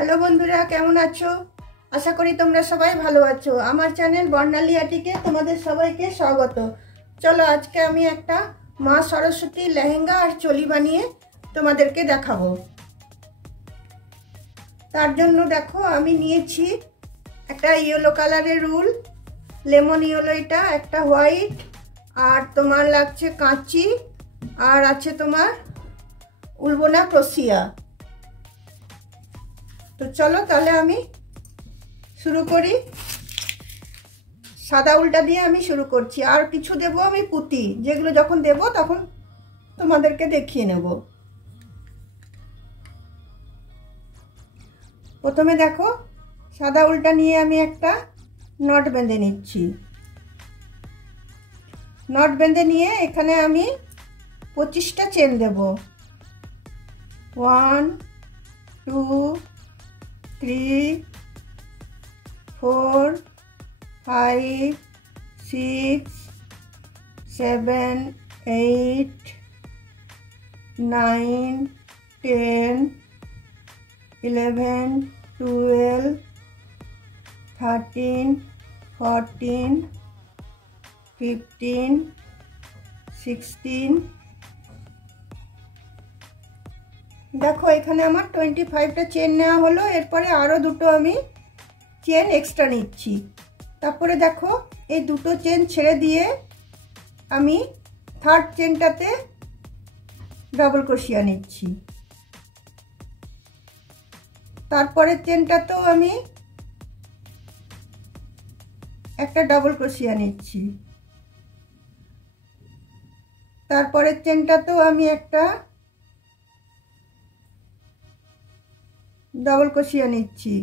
Hello বন্ধুরা, কেমন আছো? আশা করি তোমরা সবাই ভালো আছো। আমার চ্যানেল বর্ণালী আটিকে তোমাদের সবাইকে স্বাগত। চলো আজকে আমি একটা মা সরস্বতী লেহেঙ্গা আর চলি বানিয়ে তোমাদেরকে দেখাবো। তার জন্য দেখো আমি নিয়েছি একটা ইয়েলো কালারের উল, লেমন ইয়েলো, এটা একটা হোয়াইট, আর তোমার লাগছে কাঁচি, আর আছে তোমার উলবোনা ক্রোশিয়া। তো চলো তাহলে আমি শুরু করি। সাদা উলটা দিয়ে আমি শুরু করছি, আর কিছু দেব আমি পুঁতি, যেগুলো যখন দেব তখন তোমাদেরকে দেখিয়ে নেব। প্রথমে দেখো সাদা উলটা নিয়ে আমি একটা নট বেঁধে নিচ্ছি। নট বেঁধে নিয়ে এখানে আমি 25টা চেন দেব। 1 2 3 4 5 6 7 8 9 10 11 12 13 14 15 16। দেখো এখানে আমার 25টা চেন নেওয়া হলো। এরপরে আরও দুটো আমি চেন এক্সট্রা নিচ্ছি। তারপরে দেখো এই দুটো চেন ছেড়ে দিয়ে আমি থার্ড চেনটাতে ডাবল ক্রোশিয়া নিচ্ছি। তারপরের চেনটাতেও আমি একটা ডাবল ক্রোশিয়া নিচ্ছি। তারপরের চেনটাতেও আমি একটা ডাবল ক্রোশিয়া নিচ্ছি।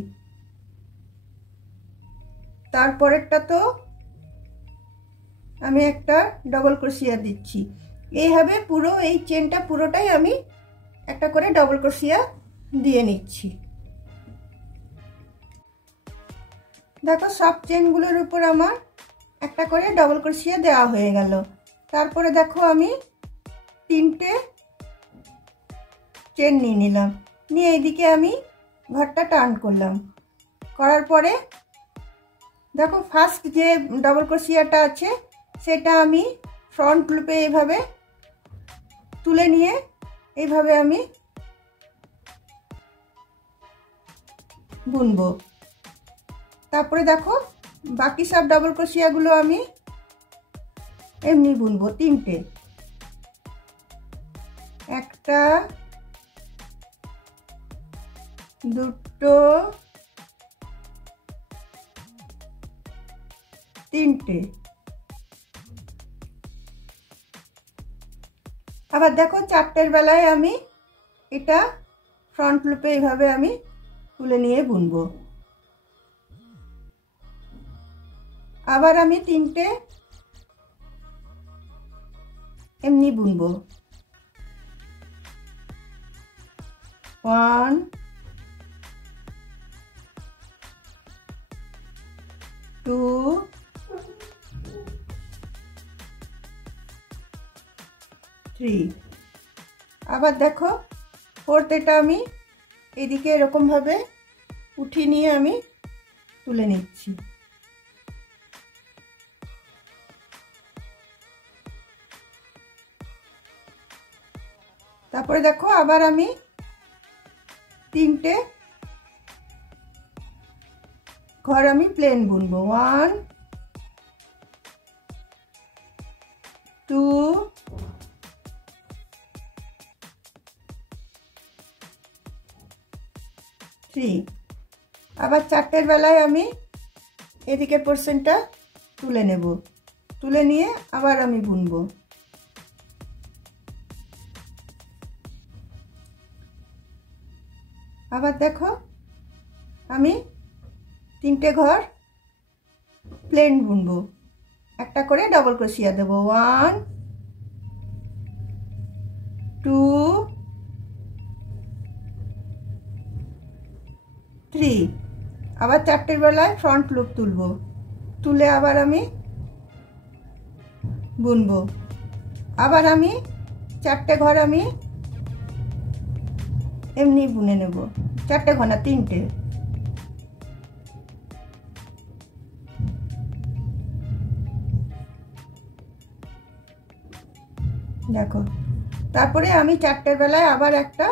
তারপরেরটাতেও আমি একটা ডাবল ক্রোশিয়া দিচ্ছি। এইভাবে পুরো এই চেনটা পুরোটাই আমি একটা করে ডাবল ক্রোশিয়া দিয়ে নিচ্ছি। দেখো সব চেনগুলোর উপর আমার একটা করে ডাবল ক্রোশিয়া দেওয়া হয়ে গেল। তারপরে দেখো আমি 3টে চেন নিয়ে নিলাম, নিয়ে এইদিকে আমি ঘরটা টার্ন করলাম। করার পরে দেখো ফার্স্ট যে ডাবল ক্রোশিয়াটা আছে সেটা আমি ফ্রন্ট লুপে এইভাবে তুলে নিয়ে এইভাবে আমি বুনবো। তারপরে দেখো বাকি সব ডাবল ক্রোশিয়াগুলো আমি এমনি বুনবো। 3টে, একটা, দুটো, 3টে। আবার দেখো 4টের বেলায় আমি এটা ফ্রন্ট লুপে এইভাবে আমি তুলে নিয়ে বুনবো। আবার আমি 3টে এমনি বুনবো। 1 2 3। আবার দেখো ফোর্থ এটা আমি এদিকে এরকম ভাবে উঠিয়ে নিয়ে আমি তুলে নিচ্ছি। তারপরে দেখো আবার আমি 3টে ঘর আমি প্লেন বুনবো। 1 2 3। আবার 4টের বেলায় আমি এদিকের পোর্শনটা তুলে নেব, তুলে নিয়ে আবার আমি বুনবো। আবার দেখো আমি 3টে ঘর প্লেন বুনবো, একটা করে ডাবল ক্রোশিয়া দেব। 1 2 3। আবার 4টের বেলায় ফ্রন্ট লুপ তুলবো, তুলে আবার আমি বুনবো। আবার আমি 4টে ঘর আমি এমনি বুনে নেব, 4টে ঘর না 3টে। দেখো, তারপরে আমি 4টের বেলায় আবার একটা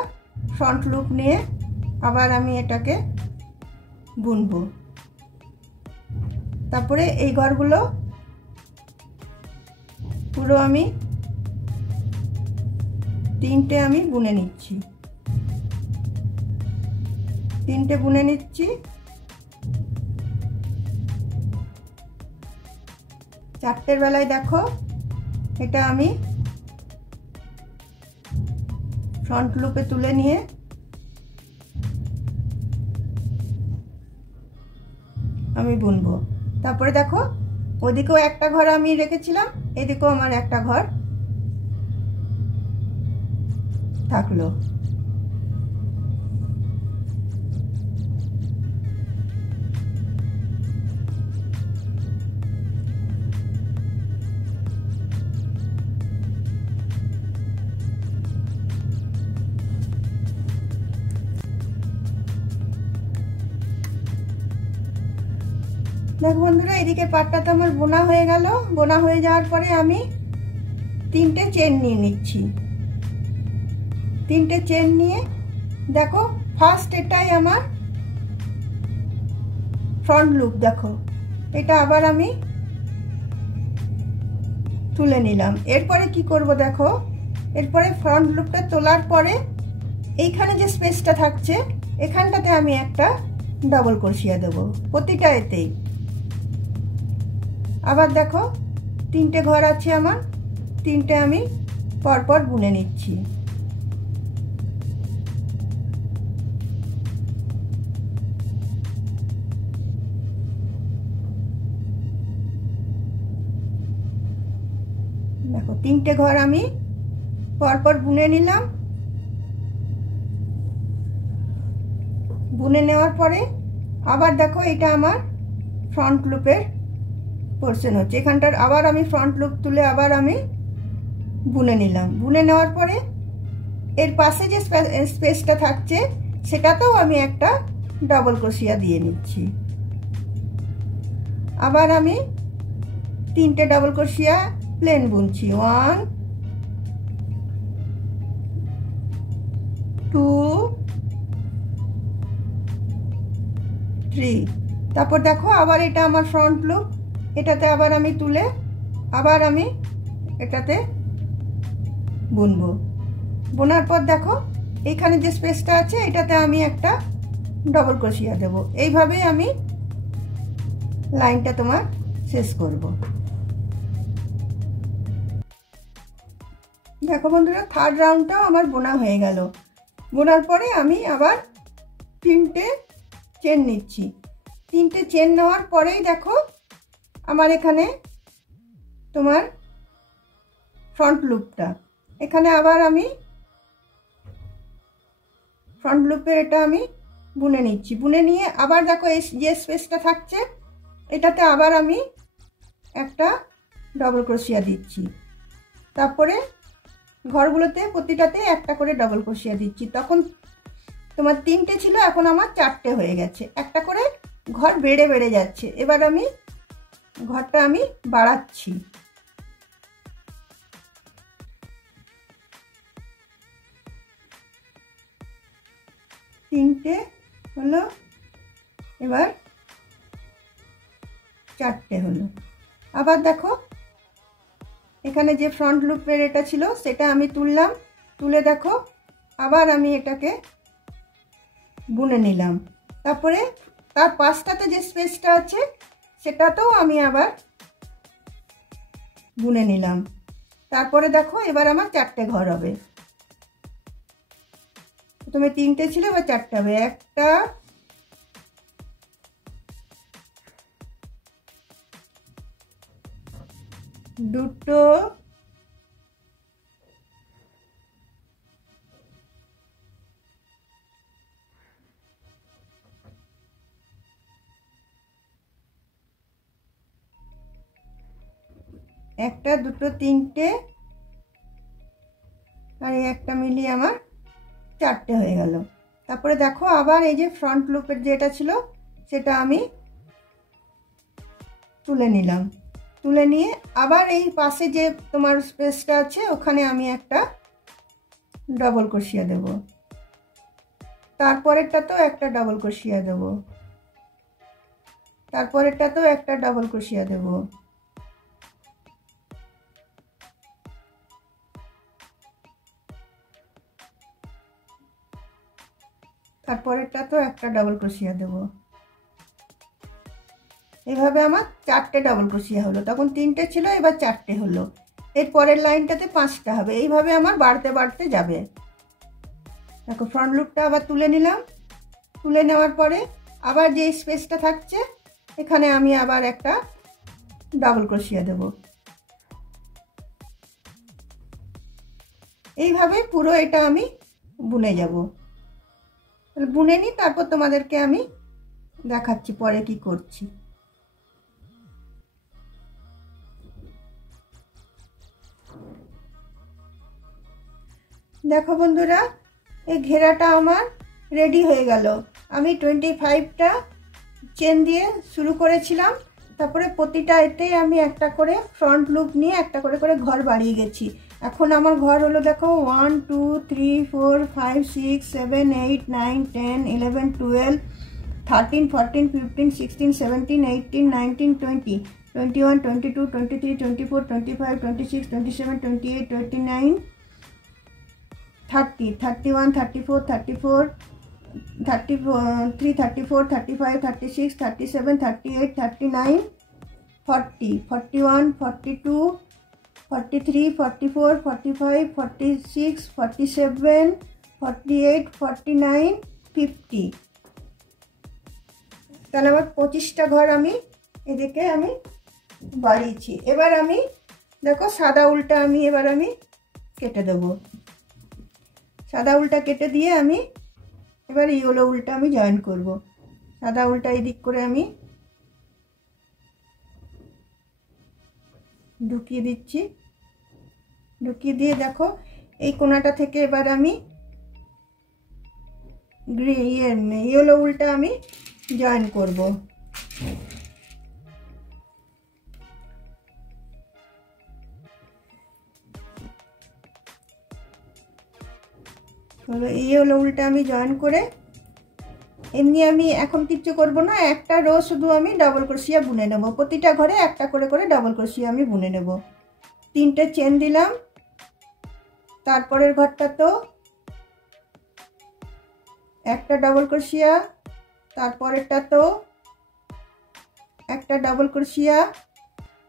ফ্রন্ট লুপ নিয়ে আবার আমি এটাকে বুনবো। তারপরে এই ঘরগুলো পুরো আমি 3টে আমি বুনে নিচ্ছি, 3টে বুনে নিচ্ছি। 4টের বেলায় দেখো এটা আমি ফ্রন্ট লুপে তুলে নিয়ে আমি বুনবো। তারপরে দেখো ওদিকেও একটা ঘর আমি রেখেছিলাম, এদিকেও আমার একটা ঘর থাকলো। দেখো বন্ধুরা, এদিকে পাটটা তো আমার বোনা হয়ে গেল। বোনা হয়ে যাওয়ার পরে আমি 3টে চেন নিয়ে নিচ্ছি। 3টে চেন নিয়ে দেখো ফার্স্ট এটাই আমার ফ্রন্ট লুপ। দেখো এটা আবার আমি তুলে নিলাম। এরপরে কি করব দেখো, এরপরে ফ্রন্ট লুপটা তোলার পরে এইখানে যে স্পেসটা থাকছে এখানটাতে আমি একটা ডাবল ক্রোশিয়া দেব প্রতিটা এতেই। আবার দেখো 3টে ঘর আছে আমার, 3টে আমি পরপর বুনে নিচ্ছি। দেখো 3টে ঘর আমি পরপর বুনে নিলাম। বুনে নেওয়ার পরে আবার দেখো এটা আমার ফ্রন্ট লুপের পোরশন হচ্ছে, এখানটার আবার আমি ফ্রন্ট লুপ তুলে আবার আমি বুনে নিলাম। বুনে নেওয়ার পরে এর পাশে যে স্পেসটা থাকছে সেটাতেও আমি একটা ডাবল ক্রোশিয়া দিয়ে নিচ্ছি। আবার আমি 3টে ডাবল ক্রোশিয়া প্লেন বুনছি, 1 2 3। তারপর দেখো আবার এটা আমার ফ্রন্ট লুপ, এটাতে আবার আমি তুলে আবার আমি এটাতে বুনবো। বোনার পর দেখো এইখানে যে স্পেসটা আছে এটাতে আমি একটা ডবল ক্রোশিয়া দেব। এইভাবেই আমি লাইনটা তোমার শেষ করব। দেখো বন্ধুরা, থার্ড রাউন্ডটাও আমার বোনা হয়ে গেল। বোনার পরে আমি আবার 3টে চেন নিচ্ছি। 3টে চেন নেওয়ার পরেই দেখো আমার এখানে তোমার ফ্রন্ট লুপটা, এখানে আবার আমি ফ্রন্ট লুপের এটা আমি বুনে নিচ্ছি। বুনে নিয়ে আবার দেখো এই যে স্পেসটা থাকছে এটাতে আবার আমি একটা ডবল ক্রোশিয়া দিচ্ছি। তারপরে ঘরগুলোতে প্রতিটাতে একটা করে ডবল ক্রোশিয়া দিচ্ছি। তখন তোমার 3টে ছিল, এখন আমার 4টে হয়ে গেছে, একটা করে ঘর বেড়ে বেড়ে যাচ্ছে। এবার আমি ঘরটা আমি বাড়াচ্ছি। তিনটে হলো, এবার 4টে হলো। আবার দেখো এখানে যে ফ্রন্ট লুপের এটা ছিল সেটা আমি তুললাম, তুলে দেখো আবার আমি এটাকে বুনে নিলাম। তারপরে তার পাশটাতে যে স্পেসটা আছে সেটাতেও আমি আবার বুনে নিলাম। তারপরে দেখো এবার আমার 4টে ঘর হবে। প্রথমে 3টে ছিল, এবার 4টে হবে। 1টা 2টো 1টা 2টো 3টে আর একটা মিলিয়ে আমার 4টে হয়ে গেল। তারপরে দেখো আবার এই যে ফ্রন্ট লুপের যেটা ছিল সেটা আমি তুলে নিলাম। তুলে নিয়ে আবার এই পাশে যে তোমার স্পেসটা আছে ওখানে আমি একটা ডবল ক্রোশিয়া দেব, তারপরেরটাতেও একটা ডবল ক্রোশিয়া দেব, তারপরেরটাতেও একটা ডবল ক্রোশিয়া দেব, তারপরেরটাতেও একটা ডাবল ক্রোশিয়া দেব। এইভাবে আমার 4টে ডাবল ক্রোশিয়া হলো। তখন 3টে ছিল, এবার 4টে হলো। এর পরের লাইনটাতে 5টা হবে। এইভাবে আমার বাড়তে বাড়তে যাবে। দেখো ফ্রন্ট লুপটা আবার তুলে নিলাম। তুলে নেওয়ার পরে আবার যে স্পেসটা থাকছে এখানে আমি আবার একটা ডাবল ক্রোশিয়া দেব। এইভাবে পুরো এটা আমি বুনে যাব। বুনে নিই, তারপর তোমাদেরকে আমি দেখাচ্ছি পরে কি করছি। দেখো বন্ধুরা, এই ঘেরাটা আমার রেডি হয়ে গেল। আমি 25টা চেন দিয়ে শুরু করেছিলাম, তারপরে প্রতিটা এতে আমি একটা করে ফ্রন্ট লুপ নিয়ে একটা করে করে ঘর বাড়িয়ে গেছি। এখন আমার ঘর হলো দেখো 1 2 3 4 5 6 7 8 9 10 11 12 13 14 15 16 17 18 19 20 21 22 23 24 25 26 27 28 29 30 31 34 34 33 34 35 36 37 38 39 40 41 42 43 44 45 46 47 48 49 50। তাহলে আমার 25টা ঘর আমি এদিকে আমি বাড়িয়েছি। এবার আমি দেখো সাদা উল্টা আমি এবার আমি কেটে দেবো। সাদা উল্টা কেটে দিয়ে আমি এবার ইয়েলো উল্টা আমি জয়েন করব। সাদা উল্টা এদিক করে আমি ঢুকিয়ে দিচ্ছি। ঢুকিয়ে দিয়ে দেখো এই কোণাটা থেকে এবার আমি ইয়েলো উল্টা আমি জয়েন করব। ইয়েলো উল্টা আমি জয়েন করে এমনি আমি এখন কিচ্ছু করব না, একটা রো শুধু আমি ডাবল ক্রোশিয়া বুনে নেব। প্রতিটা ঘরে একটা করে করে ডাবল ক্রোশিয়া আমি বুনে নেব। 3টে চেন দিলাম, তারপরের ঘরটাতেও একটা ডাবল ক্রোশিয়া, তারপরেরটাতেও একটা ডাবল ক্রোশিয়া,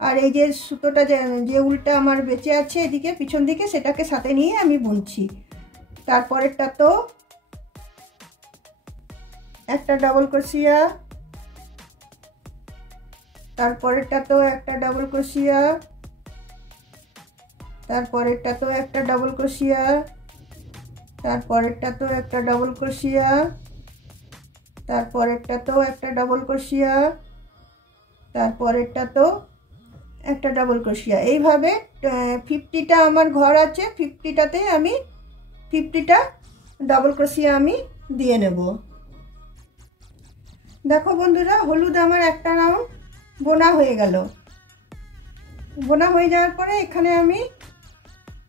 আর এই যে সুতোটা যে উল্টা আমার বেঁচে আছে এদিকে পিছন দিকে সেটাকে সাথে নিয়ে আমি বুনছি। তারপরেরটাতেও একটা ডাবল ক্রোশিয়া, তারপরেরটাতেও একটা ডাবল ক্রোশিয়া, তারপরেরটাতেও একটা ডাবল ক্রোশিয়া, তারপরেরটাতেও একটা ডাবল ক্রোশিয়া, তারপরেরটাতেও একটা ডাবল ক্রোশিয়া, তারপরেরটাতেও একটা ডাবল ক্রোশিয়া। এইভাবে 50টা আমার ঘর আছে, 50টাতে আমি 50টা ডাবল ক্রোশিয়া আমি দিয়ে নেব। দেখো বন্ধুরা, হলুদ আমার একটা রাউন্ড বোনা হয়ে গেল। বোনা হয়ে যাওয়ার পরে এখানে আমি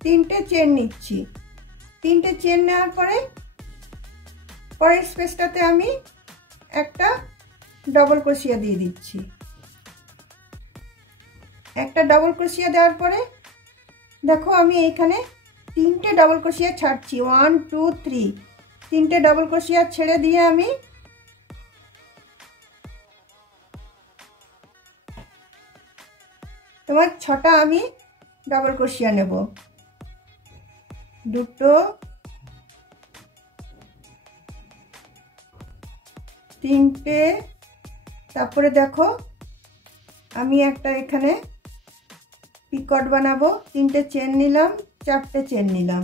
3টে চেন নিচ্ছি। 3টে চেন নেওয়ার পরে পরের স্পেসটাতে আমি একটা ডাবল ক্রোশিয়া দিয়ে দিচ্ছি। একটা ডাবল ক্রোশিয়া দেওয়ার পরে দেখো আমি এখানে 3টে ডাবল ক্রোশিয়া ছাড়ছি। 1 2 3 3টে ডাবল ক্রোশিয়া ছেড়ে দিয়ে আমি তোমার 6টা আমি ডাবল ক্রোশিয়া নেব। 2 3টে, তারপরে দেখো আমি একটা এখানে পিকট বানাবো। 3টে চেন নিলাম, 4টে চেন নিলাম,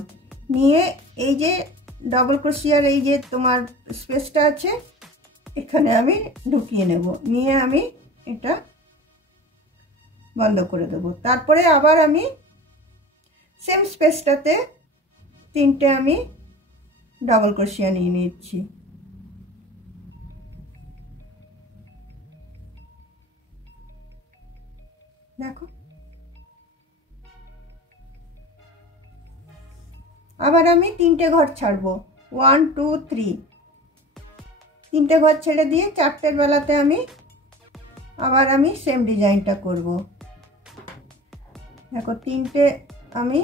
নিয়ে এই যে ডাবল ক্রোশিয়ার এই যে তোমার স্পেসটা আছে এখানে আমি ঢুকিয়ে নেব। নিয়ে আমি এটা বন্ধ করে দেবো। তারপরে আবার আমি সেম স্পেসটাতে 3টে আমি ডাবল ক্রোশিয়া নিয়ে নিচ্ছি। দেখো আবার আমি 3টে ঘর ছাড়বো, 1 2 3, 3টে ঘর ছেড়ে দিয়ে 4টের বেলাতে আবার আমি সেম ডিজাইনটা করব। দেখো 3টে আমি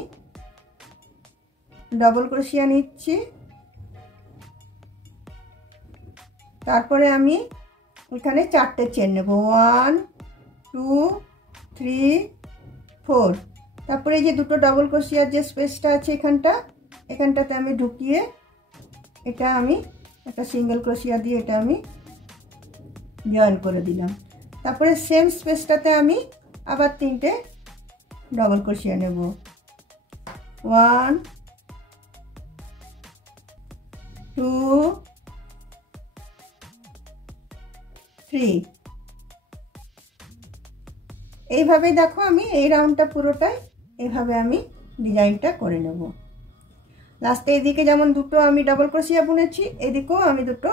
ডাবল ক্রোশিয়া নিচ্ছি, তারপরে আমি এখানে 4টে চেন নেব, 1 2 3 4, তারপরে এই যে দুটো ডাবল ক্রোশিয়ার যে স্পেসটা আছে এখানটাতে আমি ঢুকিয়ে এটা আমি একটা সিঙ্গেল ক্রোশিয়া দিয়ে এটা আমি জয়েন করে দিলাম। তারপরে সেম স্পেসটাতে আমি আবার 3টে ডাবল ক্রোশিয়া নেব, 1 2 3। এইভাবে দেখো আমি এই রাউন্ডটা পুরোটাই এইভাবে আমি ডিজাইনটা করে নেব। লাস্টে এদিকে যেমন দুটো আমি ডাবল ক্রোশিয়া বুনেছি, এদিকেও আমি দুটো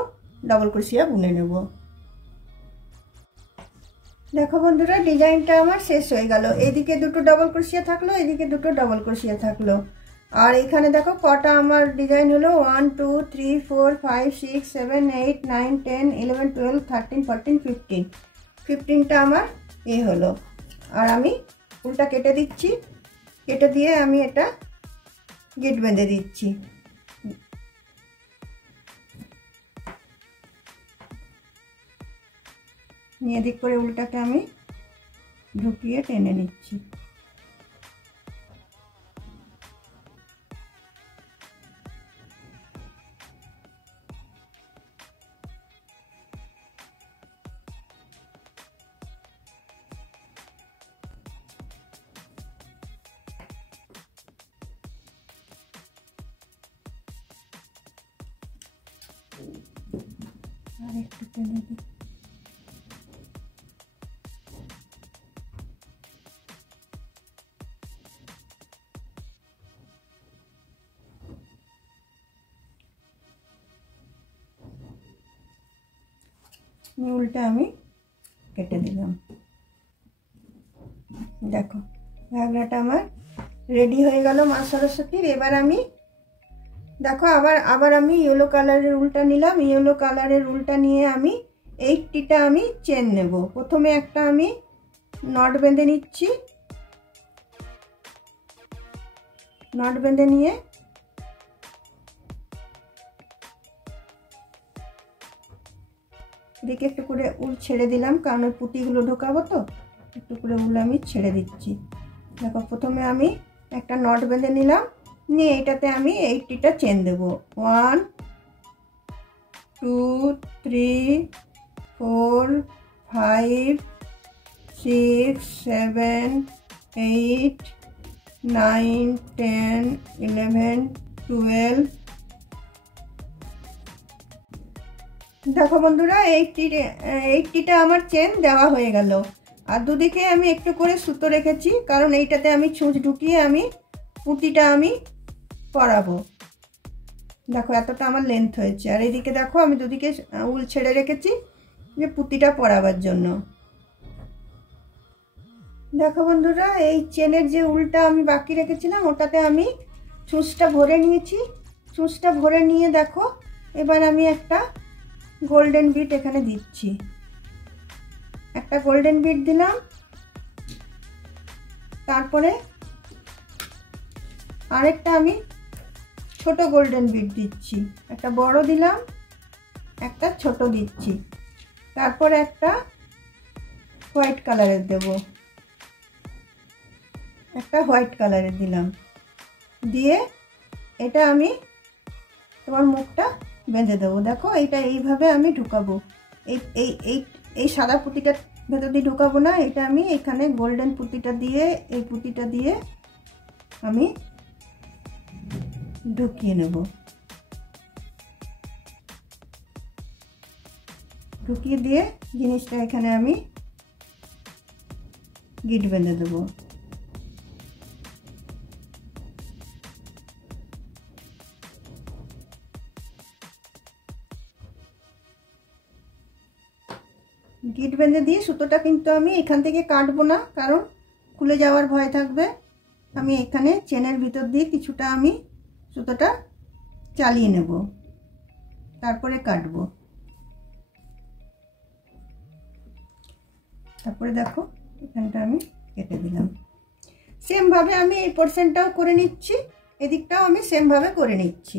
ডাবল ক্রোশিয়া বুনে নেব। দেখো বন্ধুরা ডিজাইনটা আমার শেষ হয়ে গেল। এদিকে দুটো ডাবল ক্রোশিয়া থাকলো, এদিকে দুটো ডাবল ক্রোশিয়া থাকলো। আর এখানে দেখো কটা আমার ডিজাইন হলো, 1 2 3 4 5 6 7 8 9 10 11 12 13 14 15, 15টা আমার এই হলো। আর আমি ফুলটা কেটে দিচ্ছি, কেটে দিয়ে আমি এটা গিট বেঁধে দিচ্ছি। নিয়ে দিক করে উল্টাকে আমি ঢুকিয়ে টেনে নিচ্ছি। আর একটু টেনে দিই। উল্টা আমি কেটে দিলাম। দেখো ঘাগরাটা আমার রেডি হয়ে গেল মা সরস্বতীর। এবার আমি দেখো আবার আমি ইয়েলো কালারের উলটা নিলাম। ইয়েলো কালারের উলটা নিয়ে আমি 80টা আমি চেন নেব। প্রথমে একটা আমি নট বেঁধে নিচ্ছি, নট বেঁধে নিয়ে এদিকে একটু করে উল ছেড়ে দিলাম, কারণ ওই পুঁতিগুলো ঢোকাবো তো, একটু করে উল আমি ছেড়ে দিচ্ছি। দেখো প্রথমে আমি একটা নট বেঁধে নিলাম, নিয়ে এটাতে আমি 80টা চেন দেব। 1 2 3 4 5 6 7 8 9 10 11 12। দেখো বন্ধুরা 80টা আমার চেন দেওয়া হয়ে গেল। আর দুদিকে আমি একটু করে সুতো রেখেছি, কারণ এইটাতে আমি ছুঁচ ঢুকিয়ে আমি পুঁতিটা আমি পরাবো। দেখো এতটা আমার লেন্থ হয়েছে। আর এইদিকে দেখো আমি দুদিকে উল ছেড়ে রেখেছি যে পুঁতিটা পরাবার জন্য। দেখো বন্ধুরা এই চেনের যে উলটা আমি বাকি রেখেছিলাম ওটাতে আমি ছুঁচটা ভরে নিয়েছি। ছুঁচটা ভরে নিয়ে দেখো এবার আমি একটা গোল্ডেন বিট এখানে দিচ্ছি। একটা গোল্ডেন বিট দিলাম, তারপরে আরেকটা আমি ছোট গোল্ডেন বিট দিচ্ছি। একটা বড় দিলাম, একটা ছোট দিচ্ছি, তারপরে একটা হোয়াইট কালারের দেব, একটা হোয়াইট কালারের দিলাম, দিয়ে এটা আমি তোমার মুখটা বেঁধে দেবো। দেখো এইটা এইভাবে আমি ঢুকাবো। এই এই এই এই সাদা পুঁতিটা ভেতর দিয়ে ঢুকাবো না, এটা আমি এখানে গোল্ডেন পুঁতিটা দিয়ে এই পুঁতিটা দিয়ে আমি ঢুকিয়ে নেব। ঢুকিয়ে দিয়ে জিনিসটা এখানে আমি গিট বেঁধে দেবো। গিট বেঁধে দিয়ে সুতোটা কিন্তু আমি এখান থেকে কাটবো না, কারণ খুলে যাওয়ার ভয় থাকবে। আমি এখানে চেনের ভিতর দিয়ে কিছুটা আমি সুতোটা চালিয়ে নেব, তারপরে কাটবো। তারপরে দেখো এখানটা আমি কেটে দিলাম। সেম ভাবে আমি এই পোরশনটাও করে নিচ্ছি, এদিকটাও আমি সেম ভাবে করে নিচ্ছি।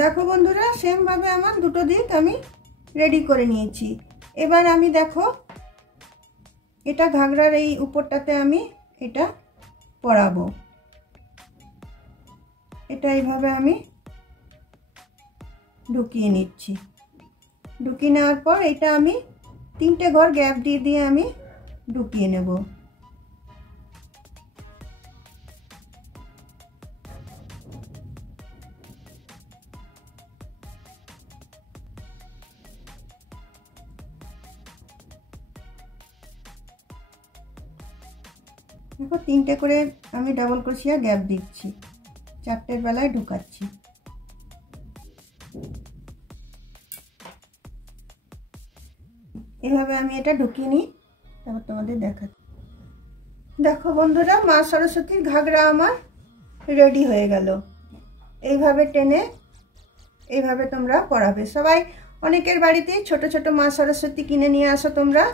দেখো বন্ধুরা, সেম ভাবে আমার দুটো দিক আমি রেডি করে নিয়েছি। এবার আমি দেখো এটা ঘাগরার এই উপরটাতে আমি এটা পরাবো। এটা এইভাবে আমি ঢুকিয়ে নিচ্ছি। ঢুকিয়ে নেওয়ার পর এটা আমি 3টে ঘর গ্যাপ দিয়ে দিয়ে আমি ঢুকিয়ে নেব। দেখো 3টে করে আমি ডাবল ক্রোশিয়া গ্যাপ দিচ্ছি, 4টের বেলায় ঢুকাচ্ছি। এভাবে আমি এটা ঢুকিয়ে নিই, তারপর তোমাদের দেখাচ্ছি। দেখো বন্ধুরা, মা সরস্বতীর ঘাগরা আমার রেডি হয়ে গেল। এইভাবে টেনে এইভাবে তোমরা পরাবে। সবাই অনেকের বাড়িতে ছোট ছোট মা সরস্বতী কিনে নিয়ে আসো তোমরা,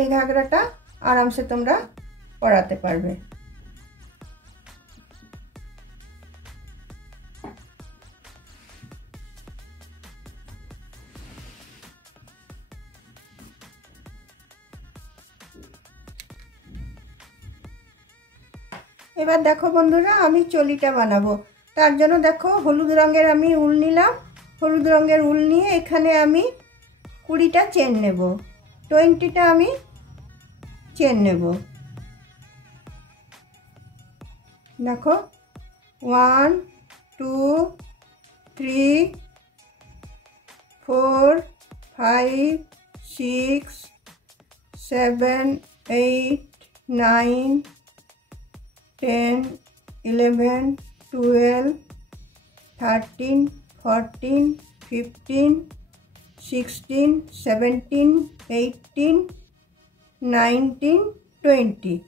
এই ঘাগরাটা আরামসে তোমরা পরাতে পারবে। এবার দেখো বন্ধুরা, আমি চলিটা বানাবো। তার জন্য দেখো হলুদ রঙের আমি উল নিলাম। হলুদ রঙের উল নিয়ে এখানে আমি 20টা চেন নেব, 20টা আমি চেন নেব। দেখো 1 2 3 4 5 6 7 8 9 10 11 12 13 14 15 16 17 18 19 20।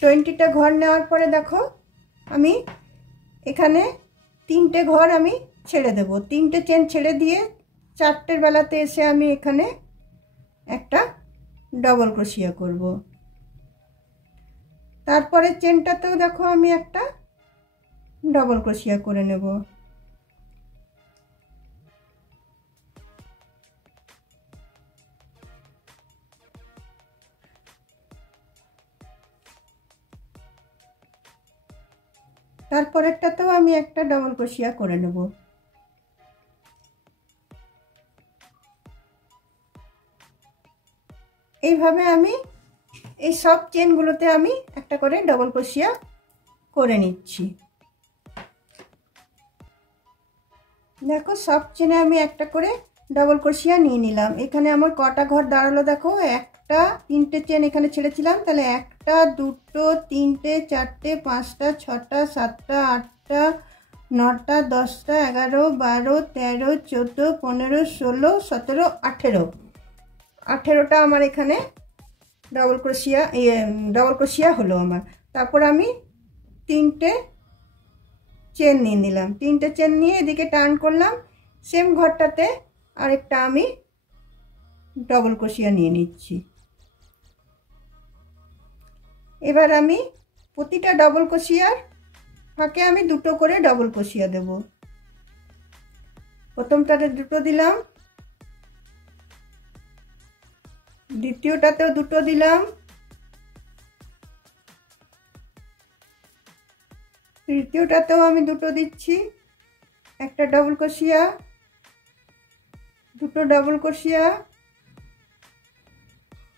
20টা ঘর নেওয়ার পরে দেখো আমি এখানে 3টে ঘর আমি ছেড়ে দেব। 3টে চেন ছেড়ে দিয়ে 4টের বেলাতে এসে আমি এখানে একটা ডবল ক্রোশিয়া করব। তারপরে চেনটাতেও দেখো আমি একটা ডবল ক্রোশিয়া করে নেব। তারপরেরটাতেও আমি একটা ডবল ক্রোশিয়া করে নেব। এইভাবে আমি এই সব চেনগুলোতে আমি একটা করে ডবল ক্রোশিয়া করে নিচ্ছি। দেখো সব চেনে আমি একটা করে ডবল ক্রোশিয়া নিয়ে নিলাম। এখানে আমার কটা ঘর দাঁড়ালো দেখো, একটা 3টে চেন এখানে ছেড়েছিলাম, তাহলে 1টা 2টো 3টে 4টে 5টা 6টা 7টা 8টা 9টা 10টা 11 12 13 14 15 16 17 18। 18টা আমার এখানে ডবল ক্রোশিয়া হলো আমার। তারপর আমি 3টে চেন নিয়ে নিলাম। 3টে চেন নিয়ে এদিকে টার্ন করলাম, সেম ঘরটাতে আরেকটা আমি ডবল ক্রোশিয়া নিয়ে নিচ্ছি। এবার আমি প্রতিটা ডবল ক্রোশিয়ার ফাঁকে আমি 2টো করে ডবল ক্রোশিয়া দেব। প্রথমটাতে 2টো দিলাম, দ্বিতীয়টাতেও 2টো দিলাম, তৃতীয়টাতেও আমি 2টো দিচ্ছি, একটা ডবল ক্রোশিয়া, 2টো ডবল ক্রোশিয়া,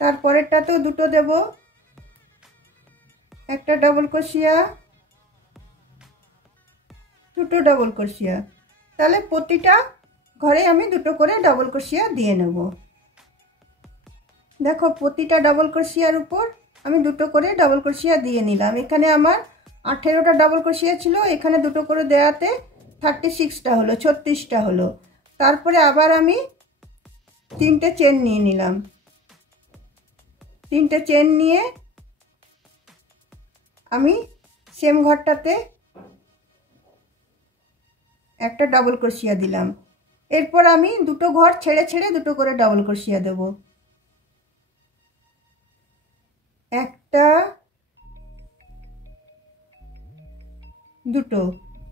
তারপরেরটাতেও 2টো দেব, একটা ডবল ক্রোশিয়া, 2টো ডবল ক্রোশিয়া। তাহলে প্রতিটা ঘরে আমি 2টো করে ডবল ক্রোশিয়া দিয়ে নেব। দেখো প্রতিটা ডবল ক্রোশিয়ার উপর আমি 2টো করে ডবল ক্রোশিয়া দিয়ে নিলাম। এখানে আমার 18টা ডবল ক্রোশিয়া ছিল, এখানে 2টো করে দেওয়াতে 36টা হলো, 36টা হলো। তারপরে আবার আমি তিনটে চেন নিয়ে নিলাম। তিনটে চেন নিয়ে আমি সেম ঘরটাতে একটা ডাবল ক্রোশিয়া দিলাম। এরপর আমি দুটো ঘর ছেড়ে ছেড়ে দুটো করে ডাবল ক্রোশিয়া দেব। একটা, দুটো,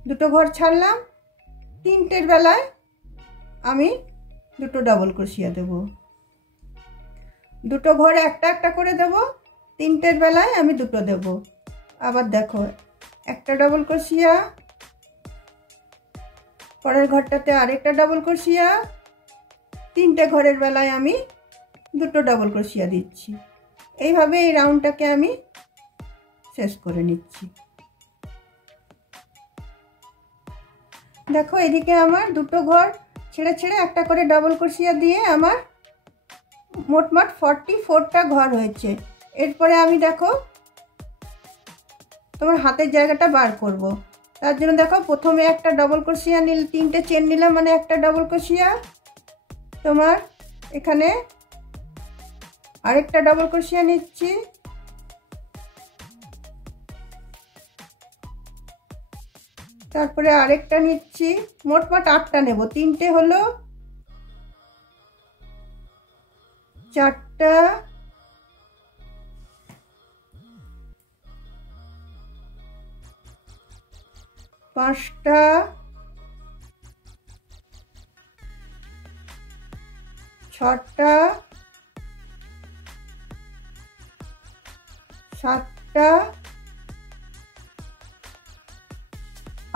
দুটো ঘর ছাড়লাম। তিনটের বেলায় আমি দুটো ডাবল ক্রোশিয়া দেব। দুটো ঘরে একটা একটা করে দেব। তিনটের বেলায় আমি দুটো দেব। আবার দেখো, একটা ডাবল ক্রোশিয়া, পরের ঘরটাতে আরেকটা ডাবল ক্রোশিয়া, তিনটে ঘরের বেলায় আমি দুটো ডাবল ক্রোশিয়া দিচ্ছি। এইভাবে এই রাউন্ডটাকে আমি শেষ করে নিচ্ছি। দেখো, এদিকে আমার দুটো ঘর ছেড়ে ছেড়ে একটা করে ডাবল ক্রোশিয়া দিয়ে আমার মোটমাট 44টা ঘর হয়েছে। এরপরে আমি দেখো তোমার হাতের জায়গাটা বার করব। তার জন্য দেখো, প্রথমে একটা ডাবল ক্রোশিয়া নিল, তিনটে চেন নিলাম, মানে একটা ডাবল ক্রোশিয়া। তোমার এখানে আরেকটা ডাবল ক্রোশিয়া নিচ্ছি। তারপরে আরেকটা নিচ্ছি। মোটমাট 8টা নেব। তিনটে হলো, 4টা, 5টা, 6টা, 7টা,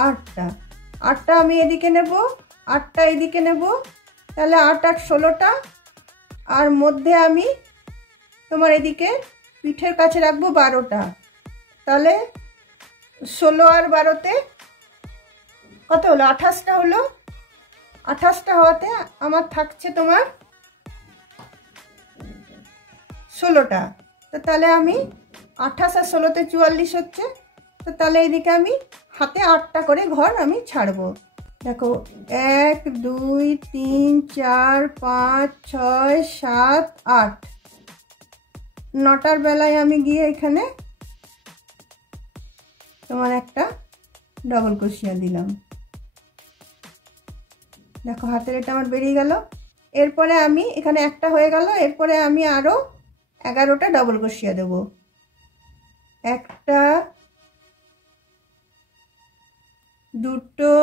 8টা। 8টা আমি এদিকে নেব, 8টা এদিকে নেব। তাহলে 8 আর 16টা। আর মধ্যে আমি তোমার এদিকে পিঠের কাছে রাখবো 12টা। তাহলে 16 আর 12তে কত হলো? 28টা হলো। 28টা হওয়াতে আমার থাকছে তোমার 16টা। তো তাহলে আমি 28 আর 16তে 44 হচ্ছে। তো তাহলে এইদিকে আমি হাতে 8টা করে ঘর আমি ছাড়বো। দেখো, 1 2 3 4 5 6 7 8। 9টার বেলায় আমি গিয়ে এখানে তোমার একটা ডাবল ক্রোশিয়া দিলাম। দেখো, হাতের এটা আমার বেরিয়ে গেল। এরপরে আমি এখানে একটা হয়ে গেল। এরপরে আমি আরো 11টা ডাবল ক্রোশিয়া দেব। একটা, দুটো,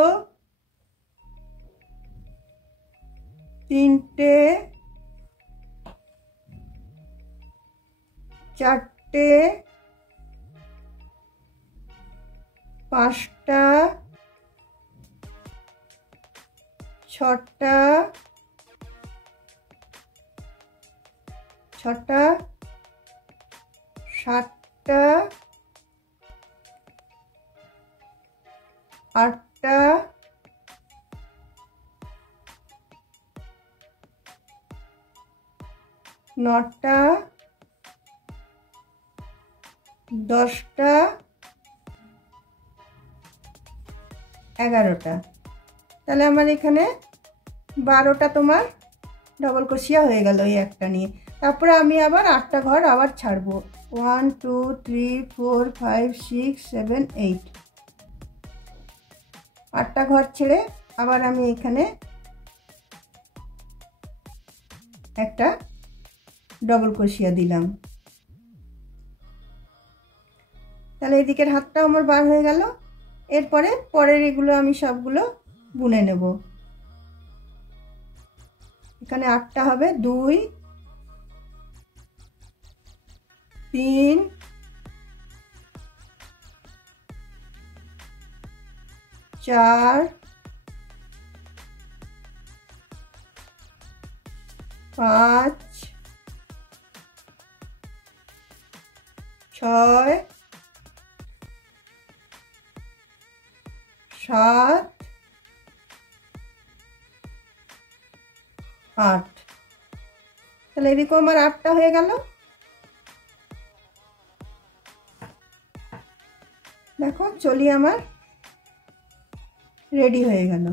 তিনটে, চারটে, 5টা, 6টা, 7টা, 8টা, 9টা, 10টা, 11টা। তাহলে আমার এখানে 12টা তোমার ডাবল ক্রোশিয়া হয়ে গেল এই একটা নিয়ে। তারপরে আমি আবার 8টা ঘর আবার ছাড়বো। 1 2 3 4 5 6 7 8। 8টা ঘর ছেড়ে আবার আমি এখানে একটা ডাবল ক্রোশিয়া দিলাম। তাহলে এদিকের হাতটা আমার বার হয়ে গেল। এরপরে পরের এগুলো আমি সবগুলো বুনে নেব। এখানে 8টা হবে। 2 3 4 5 6 7 8। তাহলে এদিকে আমার 8টা হয়ে গেল। দেখো, চলি আমার রেডি হয়ে গেল।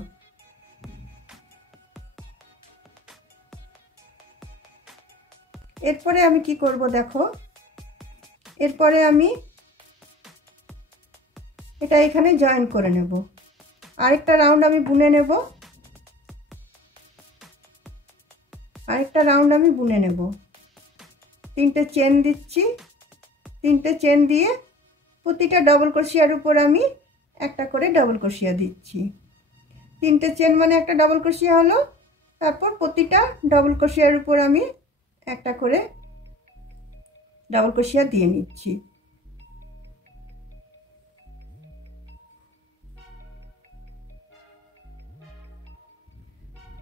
এরপরে আমি কি করব দেখো, এরপরে আমি এটা এখানে জয়েন করে নেব। আরেকটা রাউন্ড আমি বুনে নেব, আরেকটা রাউন্ড আমি বুনে নেব। 3টে চেন দিচ্ছি, 3টে চেন দিয়ে প্রতিটা ডবল ক্রোশিয়ার উপর আমি একটা করে ডবল ক্রোশিয়া দিচ্ছি। 3টে চেন মানে একটা ডবল ক্রোশিয়া হলো। তারপর প্রতিটা ডবল ক্রোশিয়ার উপর আমি একটা করে ডবল ক্রোশিয়া দিয়ে নিচ্ছি।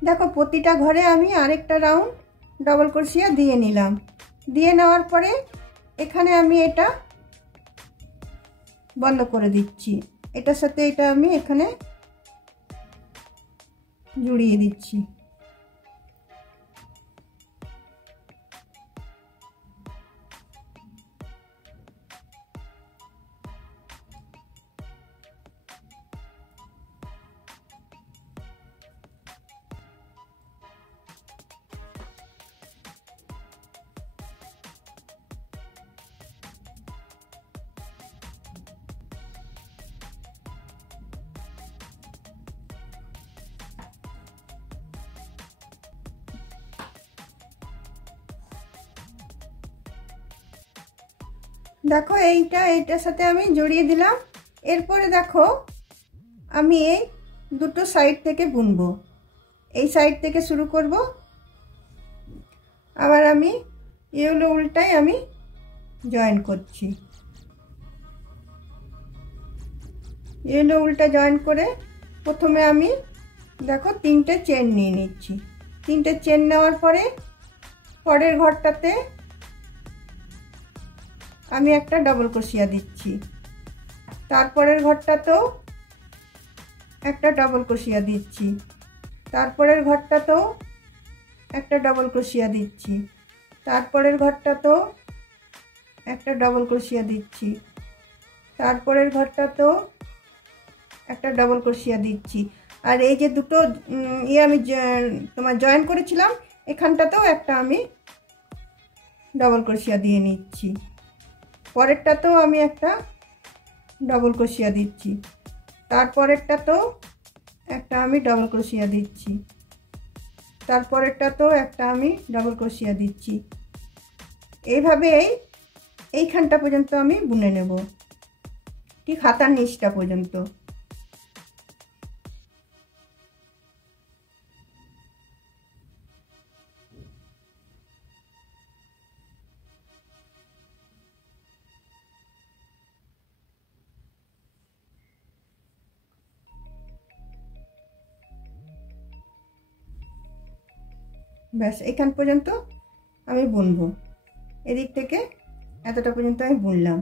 দেখো প্রতিটা ঘরে আমি আরেকটা রাউন্ড ডবল ক্রোশিয়া দিয়ে নিলাম। দিয়ে নেওয়ার পরে এখানে আমি এটা বন্ধ করে দিচ্ছি। এটার সাথে এটা আমি এখানে জড়িয়ে দিচ্ছি। দেখো এইটার সাথে আমি জড়িয়ে দিলাম। এরপরে দেখো আমি এই দুটো সাইড থেকে বুনবো। এই সাইড থেকে শুরু করব, আবার আমি এগুলো উল্টাই আমি জয়েন করছি। এগুলো উল্টা জয়েন করে প্রথমে আমি দেখো 3টে চেন নিয়ে নিচ্ছি। 3টে চেন নেওয়ার পরে পরের ঘরটাতে আমি একটা ডবল ক্রোশিয়া দিচ্ছি। তারপরের ঘরটাতেও একটা ডবল ক্রোশিয়া দিচ্ছি। তারপরের ঘরটাতেও একটা ডবল ক্রোশিয়া দিচ্ছি। তারপরের ঘরটাতেও একটা ডবল ক্রোশিয়া দিচ্ছি। তারপরের ঘরটাতেও একটা ডবল ক্রোশিয়া দিচ্ছি। আর এই যে দুটো আমি তোমার জয়েন করেছিলাম এখানটাতেও একটা আমি ডবল ক্রোশিয়া দিয়ে নিচ্ছি। পরেরটাতেও আমি একটা ডবল ক্রোশিয়া দিচ্ছি। তারপরেরটাতেও একটা আমি ডবল ক্রোশিয়া দিচ্ছি। তারপরেরটাতেও একটা আমি ডবল ক্রোশিয়া দিচ্ছি। এইভাবে এইখানটা পর্যন্ত আমি বুনে নেব, ঠিক হাতার নিচটা পর্যন্ত। ব্যাস এখান পর্যন্ত আমি বুনবো। এদিক থেকে এতটা পর্যন্ত আমি বুনলাম।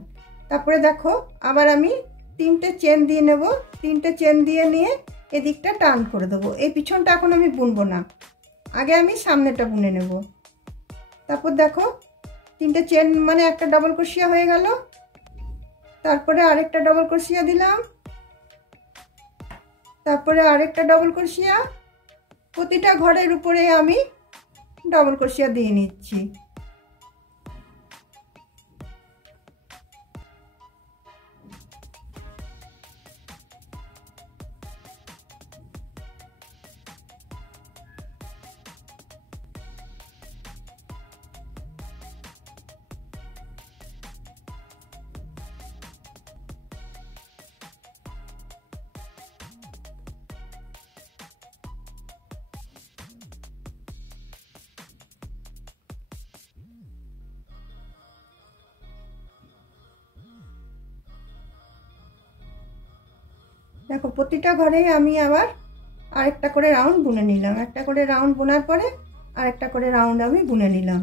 তারপরে দেখো আবার আমি 3টে চেন দিয়ে নেব। 3টে চেন দিয়ে নিয়ে এদিকটা টার্ন করে দেবো। এই পিছনটা এখন আমি বুনবো না, আগে আমি সামনেটা বুনে নেব। তারপর দেখো 3টে চেন মানে একটা ডবল ক্রোশিয়া হয়ে গেল। তারপরে আরেকটা ডবল ক্রোশিয়া দিলাম, তারপরে আরেকটা ডবল ক্রোশিয়া। প্রতিটা ঘরের উপরে আমি ডবল ক্রোশিয়া দিয়ে নিচ্ছি। দেখো প্রতিটা ঘরেই আমি আবার আরেকটা করে রাউন্ড বুনে নিলাম। একটা করে রাউন্ড বোনার পরে আরেকটা করে রাউন্ড আমি বুনে নিলাম।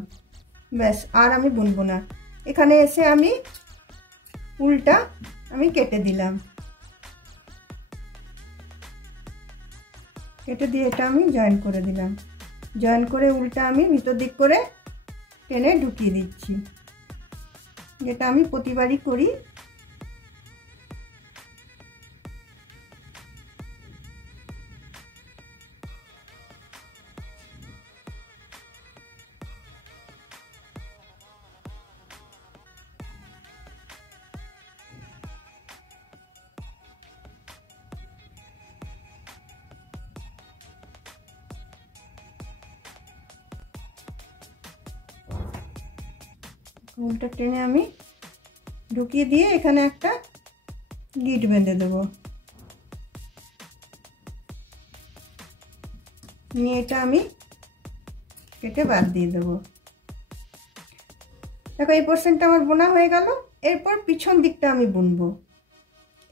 ব্যাস আর আমি বুনবো না। এখানে এসে আমি উল্টা আমি কেটে দিলাম, কেটে দিয়ে এটা আমি জয়েন করে দিলাম। জয়েন করে উল্টা আমি ভিতর দিক করে টেনে ঢুকিয়ে দিচ্ছি, যেটা আমি প্রতিবারই করি। উলটা টেনে আমি ঢুকিয়ে দিয়ে এখানে একটা গিট বেঁধে দেবো। নিয়ে এটা আমি কেটে বাদ দিয়ে দেবো। দেখো এই পোর্শনটা আমার বোনা হয়ে গেল। এরপর পিছন দিকটা আমি বুনবো।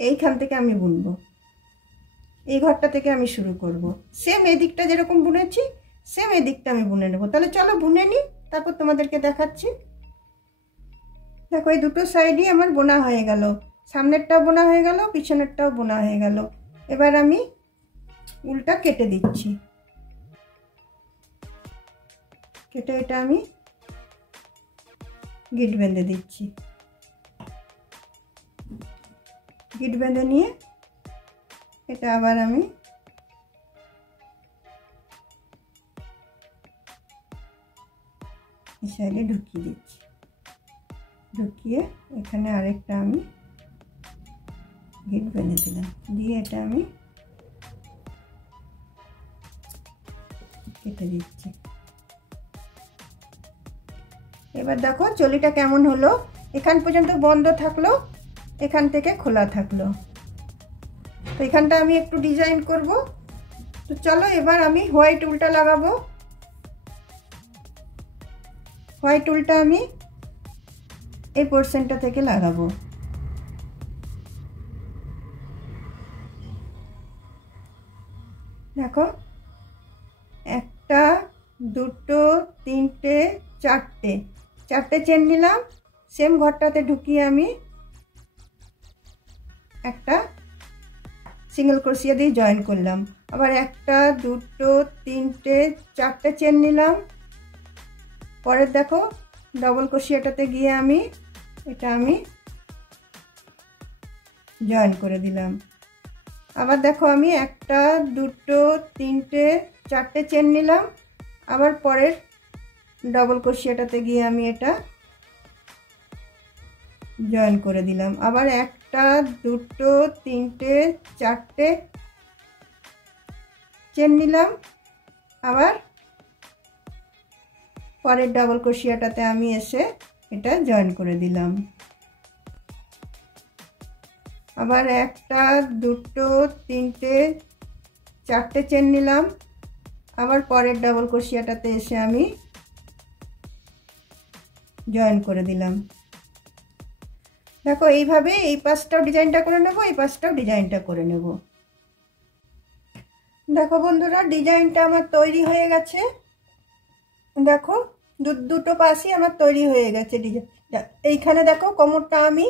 এইখান থেকে আমি বুনবো, এই ঘরটা থেকে আমি শুরু করব। সেম এই দিকটা যেরকম বুনেছি সেম এই দিকটা আমি বুনে নেব। তাহলে চলো বুনে নিই, তারপর তোমাদেরকে দেখাচ্ছি। দেখো এই দুটো সাইডই আমার বোনা হয়ে গেল, সামনেরটাও বোনা হয়ে গেল, পিছনেরটাও বোনা হয়ে গেল। এবার আমি উলটা কেটে দিচ্ছি। কেটে এটা আমি গিট বেঁধে দিচ্ছি। গিট বেঁধে নিয়ে এটা আবার আমি এই সাইডে ঢুকিয়ে দিচ্ছি। ঢুকিয়ে এখানে আরেকটা আমি গিট বেঁধে দিলাম, দিয়ে এটা আমি কেটে দিচ্ছি। এবার দেখো চলিটা কেমন হলো। এখান পর্যন্ত বন্ধ থাকলো, এখান থেকে খোলা থাকলো। তো এখানটা আমি একটু ডিজাইন করব। তো চলো এবার আমি হোয়াইট উলটা লাগাবো। হোয়াইট উলটা আমি এই পোর্শনটা থেকে লাগাবো। দেখো একটা, দুটো, তিনটে, চারটে চেন নিলাম। সেম ঘরটাতে ঢুকিয়ে আমি একটা সিঙ্গেল ক্রোশিয়া দিয়ে জয়েন করলাম। আবার একটা, দুটো, তিনটে, চারটে চেন নিলাম। পরের দেখো ডবল ক্রোশিয়াটাতে গিয়ে আমি এটা জয়েন করে দিলাম। আবার দেখো আমি একটা, দুটো, তিনটে, চারটে চেন নিলাম। আবার পরের ডবল ক্রোশিয়াটাতে গিয়ে আমি এটা জয়েন করে দিলাম। আবার একটা, দুটো, তিনটে, চারটে চেন নিলাম। আবার পরের ডবল ক্রোশিয়াটাতে আমি এসে এটা জয়েন করে দিলাম। আবার একটা, দুটো, তিনটে, চারটে চেন নিলাম। আবার পরের ডাবল ক্রোশিয়াটাতে এসে আমি জয়েন করে দিলাম। দেখো এইভাবে এই পাশটাও ডিজাইনটা করে নেব, এই পাশটাও ডিজাইনটা করে নেব। দেখো বন্ধুরা ডিজাইনটা আমার তৈরি হয়ে গেছে। দেখো দুটো পাশই আমার তৈরি হয়ে গেছে ডিজাইন। এইখানে দেখো কোমরটা আমি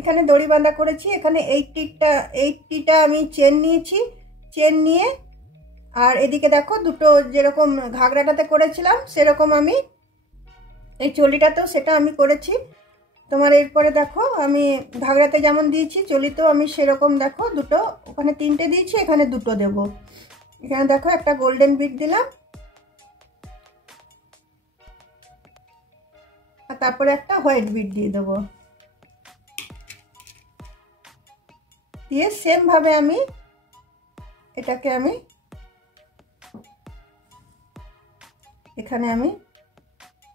এখানে দড়ি বাঁধা করেছি। এখানে 80টা আমি চেন নিয়েছি। চেন নিয়ে আর এদিকে দেখো দুটো যেরকম ঘাগরাটাতে করেছিলাম সেরকম আমি এই চলিটাতেও সেটা আমি করেছি। তোমার এরপরে দেখো আমি ঘাগরাতে যেমন দিয়েছি চলিতেও আমি সেরকম দেখো দুটো, ওখানে 3টে দিয়েছি, এখানে 2টো দেব। এখানে দেখো একটা গোল্ডেন বিট দিলাম আর তারপরে একটা হোয়াইট বিট দিয়ে দেবো। দিয়ে সেম ভাবে আমি এটাকে আমি এখানে আমি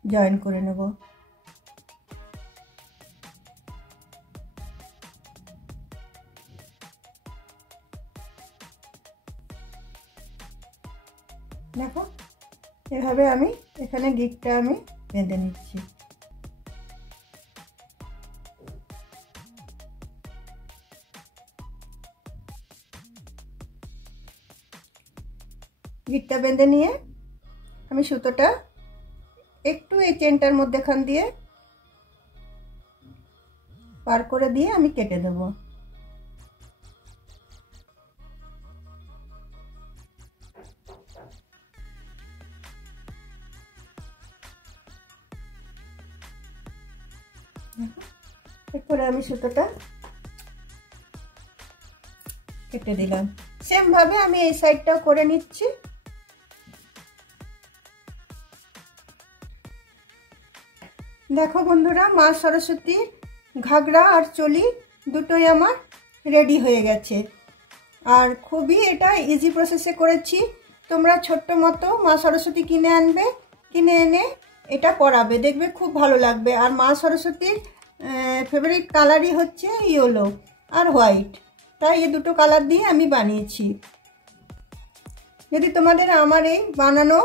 জয়েন করে নেব। দেখো এভাবে আমি এখানে গিটটা আমি বেঁধে নিচ্ছি। গিটটা বেঁধে নিয়ে আমি সুতোটা একটু এই চেনটার মধ্যেখান দিয়ে পার করে দিয়ে আমি কেটে দেব। এরপরে আমি সুতোটা কেটে দিলাম। সেম ভাবে আমি এই সাইডটাও করে নিচ্ছি। দেখো বন্ধুরা মা সরস্বতীর ঘাগরা আর চলি দুটোই আমার রেডি হয়ে গেছে। আর খুবই এটা ইজি প্রসেসে করেছি। তোমরা ছোট্ট মতো মা সরস্বতী কিনে আনবে, কিনে এনে এটা পরাবে, দেখবে খুব ভালো লাগবে। আর মা সরস্বতীর ফেভারিট কালারই হচ্ছে ইয়েলো আর হোয়াইট, তাই এই দুটো কালার দিয়ে আমি বানিয়েছি। যদি তোমাদের আমার এই বানানো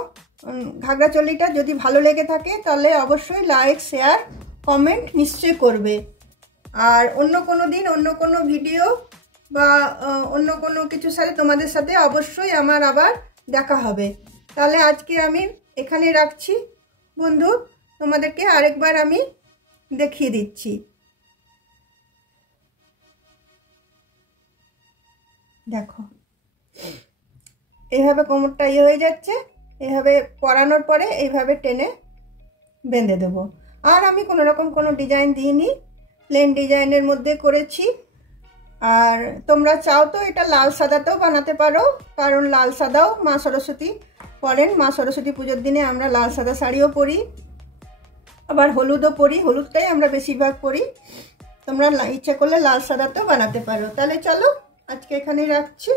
ঘাগরা চোলিটা যদি ভালো লেগে থাকে তাহলে অবশ্যই লাইক, শেয়ার, কমেন্ট নিশ্চয়ই করবে। আর অন্য কোনো দিন অন্য কোনো ভিডিও বা অন্য কোনো কিছুর সাথে তোমাদের সাথে অবশ্যই আমার আবার দেখা হবে। তাহলে আজকে আমি এখানে রাখছি বন্ধু, তোমাদেরকে আরেকবার আমি দেখিয়ে দিচ্ছি। দেখো এইভাবে কোমরটা হয়ে যাচ্ছে, এইভাবে পরানোর পরে এইভাবে টেনে বেঁধে দেবো। আর আমি কোনো রকম কোনো ডিজাইন দিইনি, প্লেন ডিজাইনের মধ্যে করেছি। আর তোমরা চাও তো এটা লাল সাদাতেও বানাতে পারো, কারণ লাল সাদাও মা সরস্বতী পরেন। মা সরস্বতী পুজোর দিনে আমরা লাল সাদা শাড়িও পরি, আবার হলুদও পরি, হলুদটাই আমরা বেশিরভাগ পরি। তোমরা ইচ্ছে করলে লাল সাদাতেও বানাতে পারো। তাহলে চলো আজকে এখানেই রাখছি।